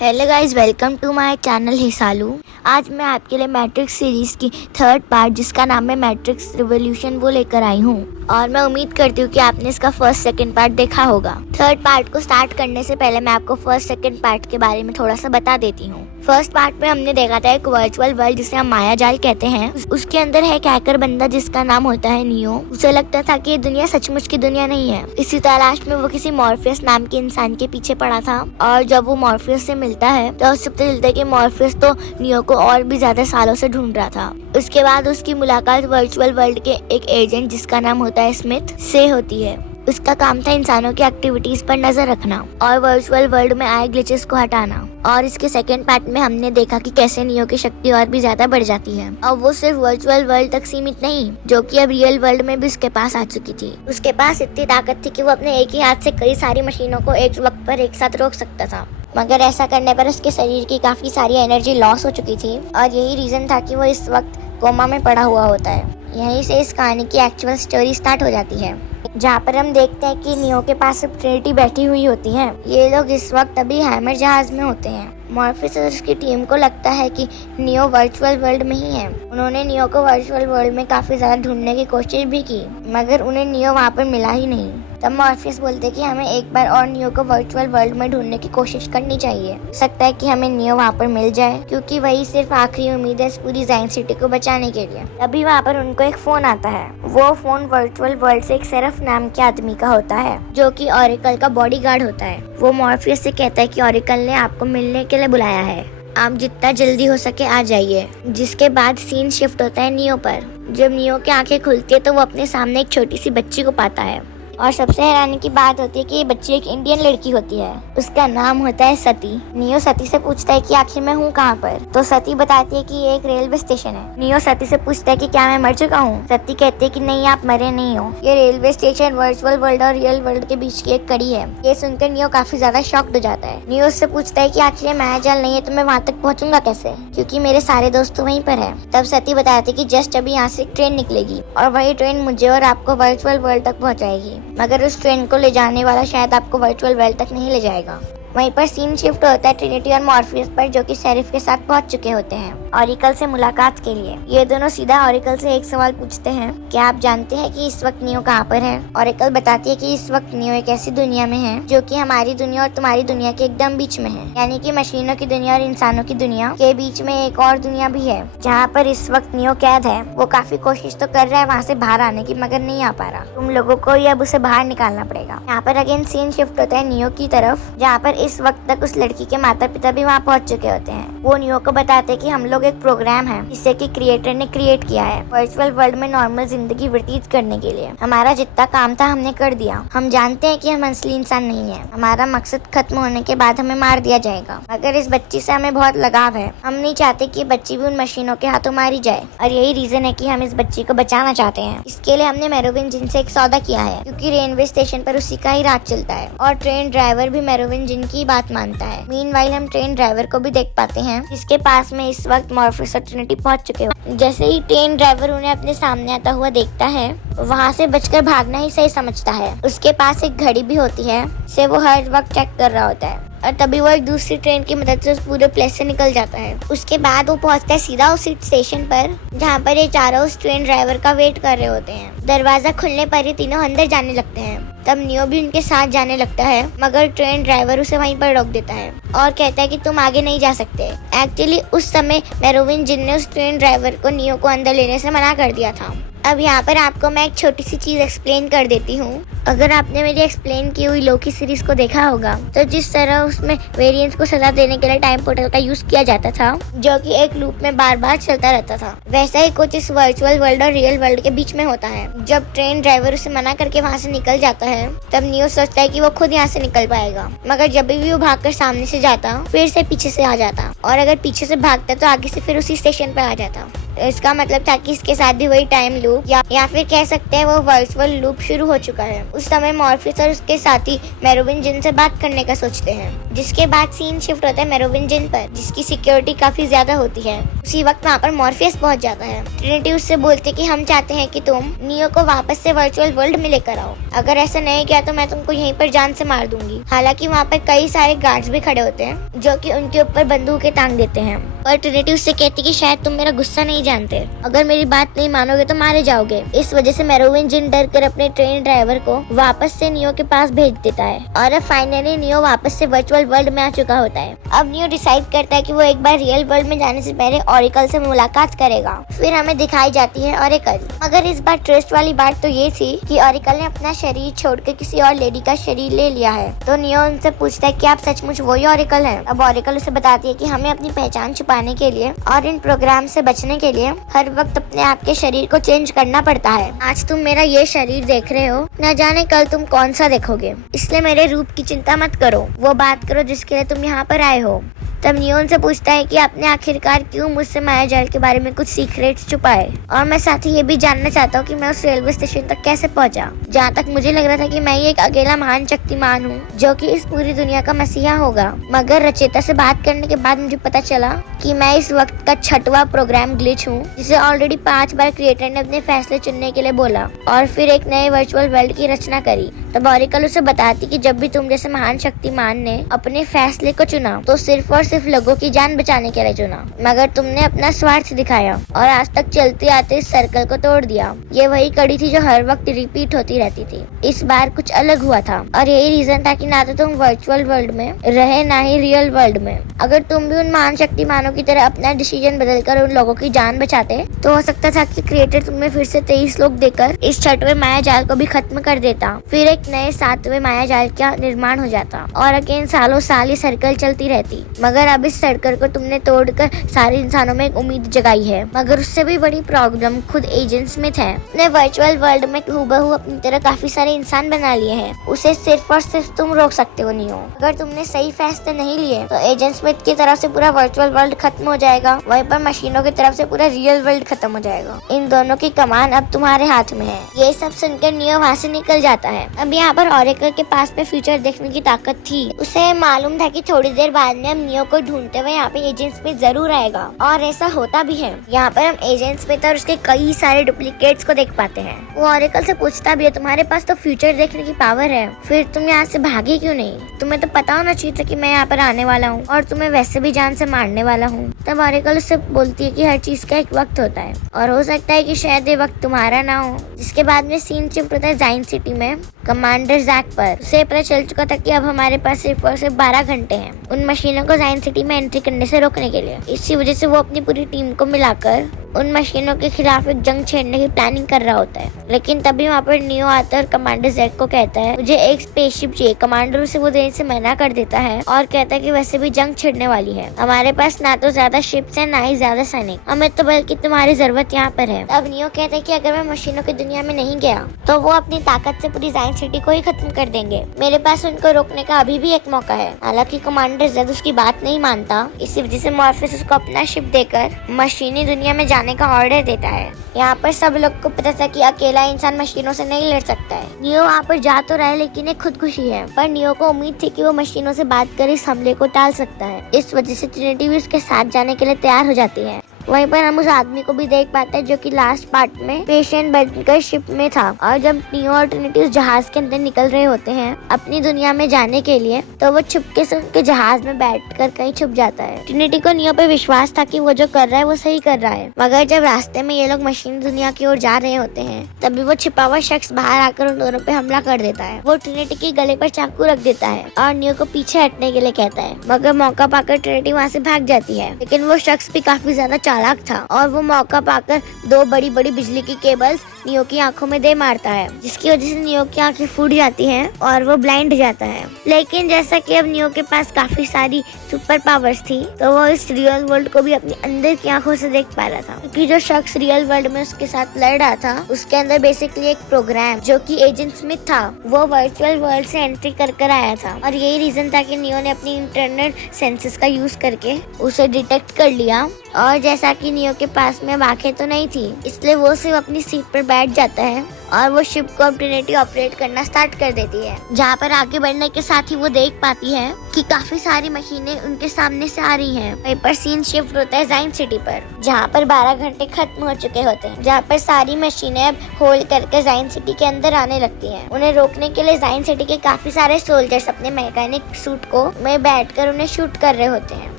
Hello guys, welcome to my channel Hisalu. आज मैं आपके लिए मैट्रिक्स सीरीज की थर्ड पार्ट जिसका नाम है मैट्रिक्स रिवॉल्यूशन वो लेकर आई हूँ और मैं उम्मीद करती हूँ कि आपने इसका फर्स्ट सेकंड पार्ट देखा होगा। थर्ड पार्ट को स्टार्ट करने से पहले मैं आपको फर्स्ट सेकंड पार्ट के बारे में थोड़ा सा बता देती हूँ। फर्स्ट पार्ट में हमने देखा था एक वर्चुअल वर्ल्ड जिसे हम माया जाल कहते हैं। उसके अंदर है एक हैकर बंदा जिसका नाम होता है नियो। उसे लगता था कि ये दुनिया सचमुच की दुनिया नहीं है। इसी तलाश में वो किसी मॉर्फियस नाम के इंसान के पीछे पड़ा था और जब वो मॉर्फियस से मिलता है तो उससे पता चलता है कि मॉर्फियस तो नियो को और भी ज्यादा सालों से ढूंढ रहा था। उसके बाद उसकी मुलाकात वर्चुअल वर्ल्ड के एक एजेंट जिसका नाम होता है स्मिथ से होती है। उसका काम था इंसानों की एक्टिविटीज पर नजर रखना और वर्चुअल वर्ल्ड में आए ग्लिचेस को हटाना। और इसके सेकंड पार्ट में हमने देखा कि कैसे नियो की शक्ति और भी ज्यादा बढ़ जाती है। अब वो सिर्फ वर्चुअल वर्ल्ड तक सीमित नहीं, जो कि अब रियल वर्ल्ड में भी उसके पास आ चुकी थी। उसके पास इतनी ताकत थी कि वो अपने एक ही हाथ से कई सारी मशीनों को एक वक्त पर एक साथ रोक सकता था। मगर ऐसा करने पर उसके शरीर की काफी सारी एनर्जी लॉस हो चुकी थी और यही रीजन था कि वो इस वक्त कोमा में पड़ा हुआ होता है। यहीं से इस कहानी की एक्चुअल स्टोरी स्टार्ट हो जाती है, जहाँ पर हम देखते हैं कि नियो के पास सिर्फ ट्रिनिटी बैठी हुई होती है। ये लोग इस वक्त अभी हैमर जहाज में होते हैं। मॉर्फियस और उसकी टीम को लगता है कि नियो वर्चुअल वर्ल्ड में ही है। उन्होंने नियो को वर्चुअल वर्ल्ड में काफी ज्यादा ढूंढने की कोशिश भी की, मगर उन्हें नियो वहाँ पर मिला ही नहीं। तब मॉर्फियस बोलते कि हमें एक बार और नियो को वर्चुअल वर्ल्ड में ढूंढने की कोशिश करनी चाहिए। हो सकता है कि हमें नियो वहाँ पर मिल जाए, क्योंकि वही सिर्फ आखिरी उम्मीद है इस पूरी जाइन सिटी को बचाने के लिए। तभी वहाँ पर उनको एक फोन आता है। वो फोन वर्चुअल वर्ल्ड से एक सेरफ नाम के आदमी का होता है, जो कि ऑरेकल का बॉडीगार्ड होता है। वो मॉर्फियस से कहता है कि ऑरेकल ने आपको मिलने के लिए बुलाया है, आप जितना जल्दी हो सके आ जाइए। जिसके बाद सीन शिफ्ट होता है नियो पर। जब नियो की आंखें खुलती है तो वो अपने सामने एक छोटी सी बच्ची को पाता है और सबसे हैरानी की बात होती है कि ये बच्ची एक इंडियन लड़की होती है। उसका नाम होता है सती। नियो सती से पूछता है कि आखिर मैं हूँ कहाँ पर, तो सती बताती है कि ये एक रेलवे स्टेशन है। नियो सती से पूछता है कि क्या मैं मर चुका हूँ। सती कहती है कि नहीं, आप मरे नहीं हो। ये रेलवे स्टेशन वर्चुअल वर्ल्ड और रियल वर्ल्ड के बीच की एक कड़ी है। ये सुनकर नियो काफी ज्यादा शॉक्ड हो जाता है। नियो उससे पूछता है कि आखिर ये माया जाल नहीं है तो मैं वहाँ तक पहुँचूंगा कैसे, क्योंकि मेरे सारे दोस्त तो वहीं पर है। तब सती बताती है कि जस्ट अभी यहाँ से ट्रेन निकलेगी और वही ट्रेन मुझे और आपको वर्चुअल वर्ल्ड तक पहुँचाएगी, मगर उस ट्रेन को ले जाने वाला शायद आपको वर्चुअल वर्ल्ड तक नहीं ले जाएगा। वहीं पर सीन शिफ्ट होता है ट्रिनिटी और मॉर्फियस पर, जो कि शेरिफ के साथ पहुंच चुके होते हैं ऑरेकल से मुलाकात के लिए। ये दोनों सीधा ऑरेकल से एक सवाल पूछते हैं, क्या आप जानते हैं कि इस वक्त नियो कहाँ पर है? ऑरेकल बताती है कि इस वक्त नियो एक ऐसी दुनिया में है जो कि हमारी दुनिया और तुम्हारी दुनिया के एकदम बीच में है, यानी कि मशीनों की दुनिया और इंसानों की दुनिया के बीच में एक और दुनिया भी है, जहाँ पर इस वक्त नियो कैद है। वो काफी कोशिश तो कर रहा है वहाँ से बाहर आने की, मगर नहीं आ पा रहा। तुम लोगों को ही अब उसे बाहर निकालना पड़ेगा। यहाँ पर अगेन सीन शिफ्ट होता है नियो की तरफ, जहाँ पर इस वक्त तक उस लड़की के माता पिता भी वहाँ पहुँच चुके होते हैं। वो नियो को बताते हैं कि हम लोग एक प्रोग्राम है जिससे कि क्रिएटर ने क्रिएट किया है वर्चुअल वर्ल्ड में नॉर्मल जिंदगी व्यतीत करने के लिए। हमारा जितना काम था हमने कर दिया। हम जानते हैं कि हम असली इंसान नहीं है। हमारा मकसद खत्म होने के बाद हमें मार दिया जाएगा, मगर इस बच्ची से हमें बहुत लगाव है। हम नहीं चाहते कि बच्ची भी उन मशीनों के हाथों मारी जाए और यही रीजन है कि हम इस बच्ची को बचाना चाहते हैं। इसके लिए हमने मेरोविन जिन से एक सौदा किया है, क्योंकि रेलवे स्टेशन पर उसी का ही राज चलता है और ट्रेन ड्राइवर भी मेरोविन जिन की बात मानता है। मीनवाइल हम ट्रेन ड्राइवर को भी देख पाते हैं, जिसके पास में इस वक्त मॉर्फियस और ट्रिनिटी पहुंच चुके हो। जैसे ही ट्रेन ड्राइवर उन्हें अपने सामने आता हुआ देखता है, वहाँ से बचकर भागना ही सही समझता है। उसके पास एक घड़ी भी होती है, से वो हर वक्त चेक कर रहा होता है और तभी वो एक दूसरी ट्रेन की मदद से उस पूरे प्लेस से निकल जाता है। उसके बाद वो पहुंचता है सीधा उस स्टेशन पर जहाँ पर ये चारों उस ट्रेन ड्राइवर का वेट कर रहे होते हैं। दरवाजा खुलने पर ये तीनों अंदर जाने लगते हैं। तब नियो भी उनके साथ जाने लगता है, मगर ट्रेन ड्राइवर उसे वहीं पर रोक देता है और कहता है कि तुम आगे नहीं जा सकते। एक्चुअली उस समय मेरोविन जिन ने उस ट्रेन ड्राइवर को नियो को अंदर लेने से मना कर दिया था। अब यहाँ पर आपको मैं एक छोटी सी चीज एक्सप्लेन कर देती हूँ। अगर आपने मेरी एक्सप्लेन की हुई लोकी सीरीज को देखा होगा, तो जिस तरह उसमें वेरिएंट्स को सजा देने के लिए टाइम पोर्टल का यूज किया जाता था, जो कि एक लूप में बार बार चलता रहता था, वैसा ही कुछ इस वर्चुअल वर्ल्ड और रियल वर्ल्ड के बीच में होता है। जब ट्रेन ड्राइवर उसे मना करके वहाँ से निकल जाता है, तब नियो सोचता है कि वो खुद यहाँ से निकल पाएगा, मगर जब भी वो भागकर सामने से जाता फिर से पीछे से आ जाता, और अगर पीछे से भागता तो आगे से फिर उसी स्टेशन पर आ जाता। इसका मतलब था कि इसके साथ भी वही टाइम लूप या फिर कह सकते हैं वो वर्चुअल लूप शुरू हो चुका है। उस समय मॉर्फियस और उसके साथी मेरोविंजियन से बात करने का सोचते हैं, जिसके बाद सीन शिफ्ट होता है मेरोविंजियन पर, जिसकी सिक्योरिटी काफी ज्यादा होती है। उसी वक्त वहाँ पर मॉर्फियस पहुँच जाता है। ट्रिनिटी उससे बोलते कि हम चाहते हैं कि तुम नियो को वापस से वर्चुअल वर्ल्ड में लेकर आओ। अगर ऐसा नहीं किया तो मैं तुमको यहीं पर जान से मार दूंगी। हालांकि वहाँ पर कई सारे गार्ड्स भी खड़े होते हैं जो कि उनके ऊपर बंदूकें तांग देते हैं, पर ट्रिनिटी उससे कहती कि शायद तुम मेरा गुस्सा नहीं जानते, अगर मेरी बात नहीं मानोगे तो मारे जाओगे। इस वजह से मेरोविंजियन डर कर अपने ट्रेन ड्राइवर को वापस से नियो के पास भेज देता है और अब फाइनली नियो वापस से वर्चुअल वर्ल्ड में आ चुका होता है। अब नियो डिसाइड करता है कि वो एक बार रियल वर्ल्ड में जाने से पहले ऑरिकल से मुलाकात करेगा। फिर हमें दिखाई जाती है ऑरिकल, मगर इस बार ट्विस्ट वाली बात तो ये थी कि ऑरिकल ने अपना शरीर छोड़कर किसी और लेडी का शरीर ले लिया है। तो नियो उनसे पूछता है कि आप सचमुच वही ऑरिकल है। अब ऑरिकल उसे बताती है कि हमें अपनी पहचान छुपाने के लिए और इन प्रोग्राम से बचने के लिए हर वक्त अपने आप के शरीर को चेंज करना पड़ता है। आज तुम मेरा ये शरीर देख रहे हो, न जाने कल तुम कौन सा देखोगे, इसलिए मेरे रूप की चिंता मत करो, वो बात करो जिसके लिए तुम यहाँ पर आए हो। तब नियो उनसे पूछता है कि आपने आखिरकार क्यों मुझसे मायाजाल के बारे में कुछ सीक्रेट्स छुपाए, और मैं साथ ही ये भी जानना चाहता हूँ कि मैं उस रेलवे स्टेशन तक कैसे पहुँचा जहाँ तक मुझे लग रहा था कि मैं ही एक अकेला महान शक्तिमान हूँ जो कि इस पूरी दुनिया का मसीहा होगा। मगर रचयिता से बात करने के बाद मुझे पता चला कि मैं इस वक्त का 6वां प्रोग्राम ग्लिच हूँ, जिसे ऑलरेडी 5 बार क्रिएटर ने अपने फैसले चुनने के लिए बोला और फिर एक नए वर्चुअल वर्ल्ड की रचना करी। तब ऑरिकल उसे बताती कि जब भी तुम जैसे महान शक्तिमान ने अपने फैसले को चुना तो सिर्फ और सिर्फ लोगों की जान बचाने के लिए चुना, मगर तुमने अपना स्वार्थ दिखाया और आज तक चलते आते इस सर्कल को तोड़ दिया। ये वही कड़ी थी जो हर वक्त रिपीट होती रहती थी। इस बार कुछ अलग हुआ था और यही रीजन था कि ना तो तुम वर्चुअल वर्ल्ड में रहे ना ही रियल वर्ल्ड में। अगर तुम भी उन महान शक्तिमानों की तरह अपना डिसीजन बदलकर उन लोगों की जान बचाते तो हो सकता था कि क्रिएटर तुम्हें फिर से 23 लोग देकर इस 6वें माया जाल को भी खत्म कर देता, फिर एक नए 7वें माया जाल का निर्माण हो जाता और अगेन सालों साल ये सर्कल चलती रहती। मगर अब इस सर्कल को तुमने तोड़कर सारे इंसानों में एक उम्मीद जगाई है। मगर उससे भी बड़ी प्रॉब्लम खुद एजेंट स्मिथ है। अपने वर्चुअल वर्ल्ड में हूबहू अपनी तरह काफी सारे इंसान बना लिए हैं। उसे सिर्फ और सिर्फ तुम रोक सकते हो नियो। अगर तुमने सही फैसले नहीं लिए तो एजेंट स्मिथ की तरफ से पूरा वर्चुअल वर्ल्ड खत्म हो जाएगा, वहीं पर मशीनों की तरफ से पूरा रियल वर्ल्ड खत्म हो जाएगा। इन दोनों की कमान अब तुम्हारे हाथ में है। ये सब सुनकर नियो वहाँ से निकल जाता है। अब यहाँ पर ऑरिकल के पास में फ्यूचर देखने की ताकत थी। उसे मालूम था कि थोड़ी देर बाद में हम नियो को ढूंढते हुए यहाँ पे एजेंट स्मिथ जरूर आएगा, और ऐसा होता भी है। यहाँ पर हम एजेंट स्मिथ और उसके कई सारे डुप्लीकेट्स को देख पाते हैं। वो ऑरिकल से पूछता भी है, तुम्हारे पास तो फ्यूचर देखने की पावर है, फिर तुम यहाँ से भागे क्यों नहीं? तुम्हें तो पता होना चाहिए था कि मैं यहाँ पर आने वाला हूँ और तुम्हें वैसे भी जान से मारने वाला हूँ। तब ऑरिकल उससे बोलती है कि हर चीज का एक वक्त होता है और हो सकता है कि शायद ये वक्त तुम्हारा ना हो। जिसके बाद में सीन शिफ्ट होता है जाइन सिटी में कमांडर जैक पर। उसे पता चल चुका था कि अब हमारे पास सिर्फ और सिर्फ 12 घंटे हैं उन मशीनों को जाइन सिटी में एंट्री करने से रोकने के लिए। इसी वजह से वो अपनी पूरी टीम को मिलाकर उन मशीनों के खिलाफ एक जंग छेड़ने की प्लानिंग कर रहा होता है। लेकिन तभी वहाँ पर नियो आता है और कमांडर जैक को कहता है मुझे एक स्पेसशिप चाहिए। कमांडर उसे वो देने से मना कर देता है और कहता है कि वैसे भी जंग छिड़ने वाली है, हमारे पास ना तो ज्यादा शिप्स है ना ही ज्यादा सैनिक, हमें तो बल्कि तुम्हारी जरूरत यहाँ पर है। अब नियो कहता है कि अगर मैं मशीनों की दुनिया में नहीं गया तो वो अपनी ताकत से पूरी जाइन सिटी को ही खत्म कर देंगे। मेरे पास उनको रोकने का अभी भी एक मौका है। हालांकि कमांडर जैक उसकी बात नहीं मानता। इसी वजह से मॉर्फियस उसको अपना शिप देकर मशीनी दुनिया में जाने का ऑर्डर देता है। यहाँ पर सब लोग को पता था कि अकेला इंसान मशीनों से नहीं लड़ सकता है। नियो वहाँ पर जा तो रहा है लेकिन एक खुदकुशी है, पर नियो को उम्मीद थी कि वो मशीनों से बात कर इस हमले को टाल सकता है। इस वजह से ट्रिनिटी भी उसके साथ जाने के लिए तैयार हो जाती है। वहीं पर हम उस आदमी को भी देख पाते हैं जो कि लास्ट पार्ट में पेशेंट बनकर शिप में था, और जब नियो और ट्रिनिटी उस जहाज के अंदर निकल रहे होते हैं अपनी दुनिया में जाने के लिए तो वो छुपके से उनके जहाज में बैठकर कहीं छुप जाता है। ट्रिनिटी को नियो पे विश्वास था कि वो जो कर रहा है वो सही कर रहा है, मगर जब रास्ते में ये लोग मशीन दुनिया की ओर जा रहे होते हैं तभी वो छिपा हुआ शख्स बाहर आकर उन दोनों पे हमला कर देता है। वो ट्रिनिटी के गले पर चाकू रख देता है और नियो को पीछे हटने के लिए कहता है, मगर मौका पाकर ट्रिनिटी वहाँ से भाग जाती है। लेकिन वो शख्स भी काफी ज्यादा चालाक था और वो मौका पाकर 2 बड़ी बड़ी बिजली की केबल्स नियो की आंखों में दे मारता है, जिसकी वजह से नियो की आंखें फूट जाती हैं और वो ब्लाइंड हो जाता है। लेकिन जैसा कि अब नियो के पास काफी सारी सुपर पावर्स थी, तो वो इस रियल वर्ल्ड को भी अपनी अंदर की आंखों से देख पा रहा था, क्योंकि जो शख्स रियल वर्ल्ड में उसके साथ लड़ रहा था, उसके अंदर बेसिकली एक प्रोग्राम जो कि एजेंट स्मिथ था, वो वर्चुअल वर्ल्ड से एंट्री कर आया था। और यही रीजन था कि नियो ने अपनी इंटरनेट सेंसेस का यूज करके उसे डिटेक्ट कर लिया। और जैसा कि नियो के पास में आंखें तो नहीं थी, इसलिए वो सिर्फ अपनी सीट पर बैठ जाता है और वो शिप को ऑल्टरनेटिव ऑपरेट करना स्टार्ट कर देती है, जहाँ पर आगे बढ़ने के साथ ही वो देख पाती है कि काफी सारी मशीनें उनके सामने से आ रही हैं। वहीं पर सीन शिफ्ट होता है जाइन सिटी पर, जहाँ पर 12 घंटे खत्म हो चुके होते हैं, जहाँ पर सारी मशीनें अब होल्ड करके जाइन सिटी के अंदर आने लगती हैं। उन्हें रोकने के लिए जाइन सिटी के काफी सारे सोल्जर्स अपने मैकेनिक सूट को में बैठकर उन्हें शूट कर रहे होते हैं।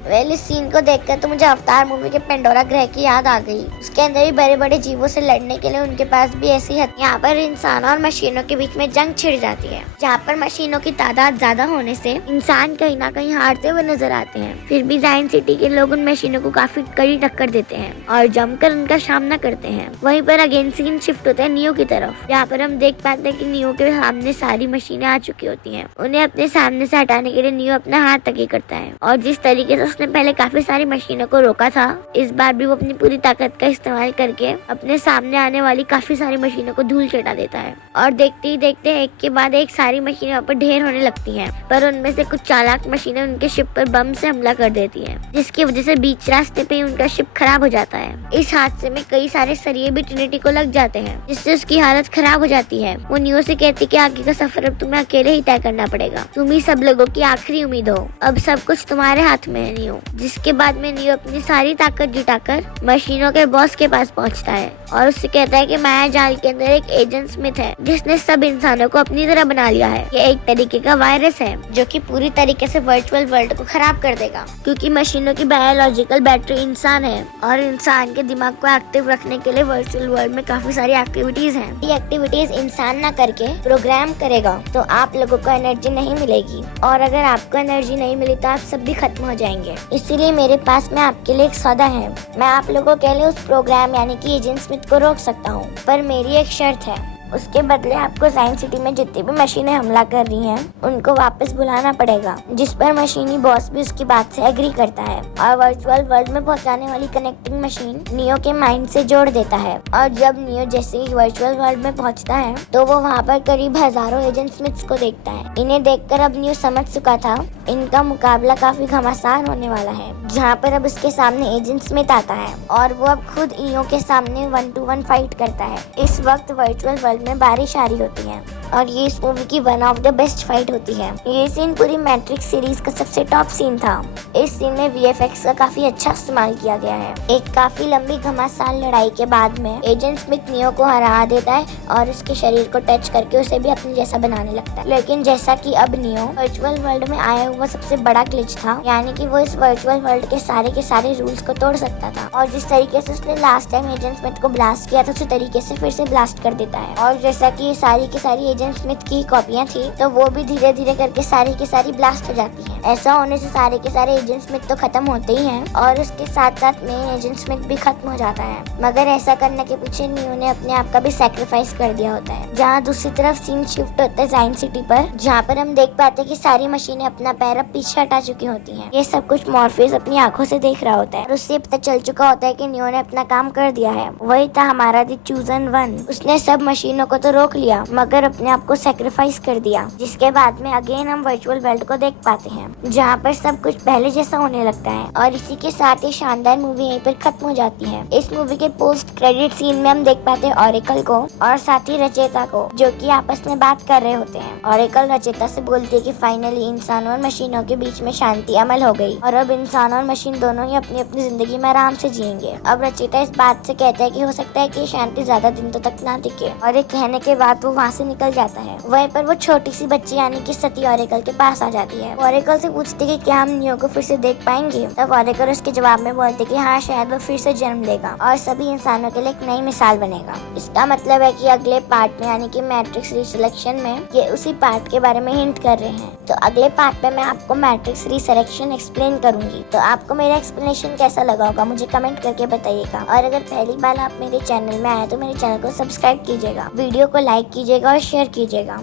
वेल, इस सीन को देखकर तो मुझे अवतार मूवी के पेंडोरा ग्रह की याद आ गई। उसके अंदर भी बड़े बड़े जीवों से लड़ने के लिए उनके पास भी ऐसी यहाँ पर इंसानों और मशीनों के बीच में जंग छिड़ जाती है, जहाँ पर मशीनों की तादाद ज्यादा होने से इंसान कहीं ना कहीं हारते हुए नजर आते हैं। फिर भी जाइन सिटी के लोग उन मशीनों को काफी कड़ी टक्कर देते हैं और जमकर उनका सामना करते हैं। वहीं पर अगेन सीन शिफ्ट होता है नियो की तरफ, जहाँ पर हम देख पाते हैं कि नियो के सामने सारी मशीनें आ चुकी होती हैं। उन्हें अपने सामने से हटाने के लिए नियो अपना हाथ तकी करता है, और जिस तरीके से उसने पहले काफी सारी मशीनों को रोका था, इस बार भी वो अपनी पूरी ताकत का इस्तेमाल करके अपने सामने आने वाली काफी सारी मशीनों को धूल चटा देता है। और देखते ही देखते एक के बाद एक सारी मशीनें वहाँ पर ढेर होने लगती हैं, पर उनमें से कुछ चालाक मशीनें उनके शिप पर बम से हमला कर देती हैं, जिसकी वजह से बीच रास्ते पे उनका शिप खराब हो जाता है। इस हादसे में कई सारे सरिये भी ट्रिनिटी को लग जाते हैं, जिससे उसकी हालत खराब हो जाती है। वो नियो से कहती कि आगे का सफर अब तुम्हें अकेले ही तय करना पड़ेगा, तुम ही सब लोगों की आखिरी उम्मीद हो, अब सब कुछ तुम्हारे हाथ में है नियो। जिसके बाद में नियो अपनी सारी ताकत जुटाकर मशीनों के बॉस के पास पहुंचता है और उससे कहता है कि माया जाल के अंदर एक एजेंट स्मिथ है, जिसने सब इंसानों को अपनी तरह बना लिया है। ये एक तरीके का वायरस है जो कि पूरी तरीके से वर्चुअल वर्ल्ड को खराब कर देगा, क्योंकि मशीनों की बायोलॉजिकल बैटरी इंसान है और इंसान के दिमाग को एक्टिव रखने के लिए वर्चुअल वर्ल्ड में काफी सारी एक्टिविटीज हैं। ये एक्टिविटीज इंसान ना करके प्रोग्राम करेगा तो आप लोगों को एनर्जी नहीं मिलेगी, और अगर आपको एनर्जी नहीं मिली तो आप सब भी खत्म हो जाएंगे। इसीलिए मेरे पास में आपके लिए एक सौदा है, मैं आप लोगों के लिए उस प्रोग्राम यानी कि एजेंट स्मिथ को रोक सकता हूँ, पर मेरी एक शर्त है। उसके बदले आपको जाइन सिटी में जितनी भी मशीनें हमला कर रही हैं उनको वापस बुलाना पड़ेगा, जिस पर मशीनी बॉस भी उसकी बात से एग्री करता है और वर्चुअल वर्ल्ड में पहुंचाने वाली कनेक्टिंग मशीन नियो के माइंड से जोड़ देता है। और जब नियो जैसे ही वर्चुअल वर्ल्ड में पहुंचता है तो वो वहाँ पर करीब हजारों एजेंट स्मिथ्स को देखता है। इन्हें देखकर अब नियो समझ चुका था इनका मुकाबला काफी घमासान होने वाला है, जहाँ पर अब उसके सामने एजेंट स्मिथ आता है और वो अब खुद नियो के सामने 1-to-1 फाइट करता है। इस वक्त वर्चुअल वर्ल्ड में बारिश आ रही होती है और ये इस मूवी की one of the best fight होती है। ये सीन पूरी मैट्रिक्स सीरीज का सबसे टॉप सीन था। इस सीन में वीएफएक्स का काफी अच्छा इस्तेमाल किया गया है। एक काफी लंबी घमासान लड़ाई के बाद में एजेंट स्मिथ नियो को हरा देता है और उसके शरीर को टच करके उसे भी अपने जैसा बनाने लगता है। लेकिन जैसा कि अब नियो वर्चुअल वर्ल्ड में आया हुआ सबसे बड़ा ग्लिच था, यानी कि वो इस वर्चुअल वर्ल्ड के सारे रूल्स को तोड़ सकता था, और जिस तरीके से उसने लास्ट टाइम एजेंट स्मिथ को ब्लास्ट किया था उसी तरीके से फिर से ब्लास्ट कर देता है। और जैसा कि सारी की सारी एजेंट स्मिथ की कॉपियां थी, तो वो भी धीरे धीरे करके सारी की सारी ब्लास्ट हो जाती हैं। ऐसा होने से सारे के सारे एजेंट स्मिथ तो खत्म होते ही हैं और उसके साथ साथ मेन एजेंट स्मिथ भी खत्म हो जाता है। मगर ऐसा करने के पीछे नियो ने अपने आप का भी सैक्रिफाइस कर दिया होता है। जहाँ दूसरी तरफ सीन शिफ्ट होता है जाइन सिटी पर, जहाँ पर हम देख पाते हैं कि सारी मशीनें अपना पैर अब पीछे हटा चुकी होती हैं। ये सब कुछ मॉर्फेस अपनी आंखों से देख रहा होता है और उससे पता चल चुका होता है कि नियो ने अपना काम कर दिया है। वही था हमारा द चूजन वन। उसने सब मशीनों को तो रोक लिया मगर अपने आप को सैक्रिफाइस कर दिया, जिसके बाद में अगेन हम वर्चुअल वर्ल्ड को देख पाते हैं जहाँ पर सब कुछ पहले जैसा होने लगता है। और इसी के साथ ही शानदार मूवी यहीं पर खत्म हो जाती है। इस मूवी के पोस्ट क्रेडिट सीन में हम देख पाते हैं ऑरेकल को और साथ ही रचेता को, जो कि आपस में बात कर रहे होते हैं। ऑरेकल रचेता से बोलती है कि फाइनली इंसानों और मशीनों के बीच में शांति अमल हो गई और अब इंसान और मशीन दोनों ही अपनी अपनी जिंदगी में आराम से जिएंगे। अब रचेता इस बात से कहता है कि हो सकता है कि शांति ज्यादा दिन तक ना टिके, और ये कहने के बाद वो वहाँ से निकल जाता है। वहीं पर वो छोटी सी बच्ची यानी कि सती ऑरेकल के पास आ जाती है। ऑरेकल से पूछती है कि क्या हम नियो को फिर से देख पाएंगे। तब ऑरेकल उसके जवाब में बोलते कि हाँ, शायद वो फिर से जन्म देगा और सभी इंसानों के लिए एक नई मिसाल बनेगा। इसका मतलब है कि अगले पार्ट में यानी कि मैट्रिक्स रिसलेक्शन में ये उसी पार्ट के बारे में हिंट कर रहे हैं तो अगले पार्ट में मैं आपको मैट्रिक्स रिसरेक्शन एक्सप्लेन करूंगी। तो आपको मेरा एक्सप्लेनेशन कैसा लगा होगा मुझे कमेंट करके बताइएगा। और अगर पहली बार आप मेरे चैनल में आए तो मेरे चैनल को सब्सक्राइब कीजिएगा, वीडियो को लाइक कीजिएगा और शेयर कीजिएगा।